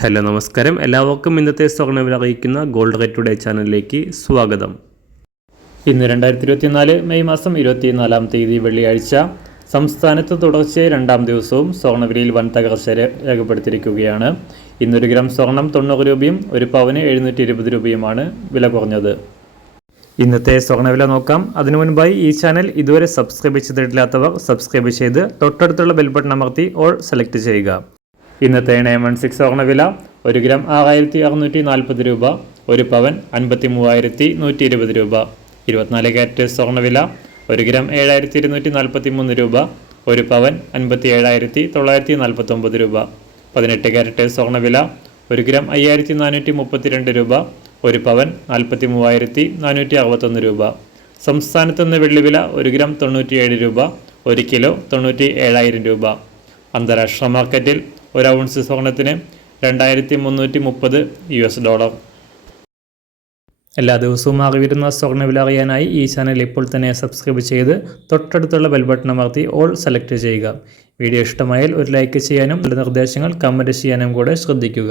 Hello നമസ്കാരം, എല്ലാവർക്കും ഇന്നത്തെ സ്വർണ്ണവില അറിയിക്കുന്ന ഗോൾഡ് റേറ്റ് ടുഡേ ചാനലിലേക്ക് സ്വാഗതം. ഇന്ന് 2024 മെയ് മാസം 24-ാം തീയതി വെള്ളിയാഴ്ച. സംസ്ഥാനത്ത് തുടർച്ചയായി രണ്ടാം ദിവസവും സ്വർണ്ണവിലയിൽ വൻ തകർച്ച രേഖപ്പെടുത്തിയിരിക്കുകയാണ്. ഇന്നൊരു ഗ്രാം സ്വർണം 90 രൂപയും ഒരു പവന് 720 രൂപയുമാണ് വില കുറഞ്ഞത്. ഇന്നത്തെ സ്വർണ്ണവില നോക്കാം. അതിനു മുൻപായി ഈ ചാനൽ ഇതുവരെ സബ്സ്ക്രൈബ് ചെയ്തിട്ടില്ലാത്തവർ സബ്സ്ക്രൈബ് ചെയ്ത് തൊട്ടടുത്തുള്ള ബെൽ ബട്ടൺ അമർത്തി ഓൾ സെലക്ട് ചെയ്യുക. ഇന്നത്തെ 916 സ്വർണ്ണവില 1 ഗ്രാം 6640 രൂപ, ഒരു പവൻ 53,120 രൂപ. 24 കാരറ്റ് സ്വർണ്ണവില 1 ഗ്രാം 7243 രൂപ, ഒരു പവൻ 57,949 രൂപ. 18 കാരറ്റ് സ്വർണ്ണവില 1 ഗ്രാം 5432 രൂപ, ഒരു പവൻ 43,461 രൂപ. സംസ്ഥാനത്ത് നിന്ന് വെള്ളിവില 1 ഗ്രാം 97 രൂപ, 1 കിലോ 97,000 രൂപ. അന്താരാഷ്ട്ര മാർക്കറ്റിൽ ഒരു ഔൺസ് സ്വർണത്തിന് $2,330. എല്ലാ ദിവസവും അറിവിരുന്ന സ്വർണ്ണവില അറിയാനായി ഈ ചാനൽ ഇപ്പോൾ തന്നെ സബ്സ്ക്രൈബ് ചെയ്ത് തൊട്ടടുത്തുള്ള ബെൽ ബട്ടൺ അമർത്തി ഓൾ സെലക്ട് ചെയ്യുക. വീഡിയോ ഇഷ്ടമായാൽ ഒരു ലൈക്ക് ചെയ്യാനും നല്ല നിർദ്ദേശങ്ങൾ കമൻറ്റ് ചെയ്യാനും കൂടെ ശ്രദ്ധിക്കുക.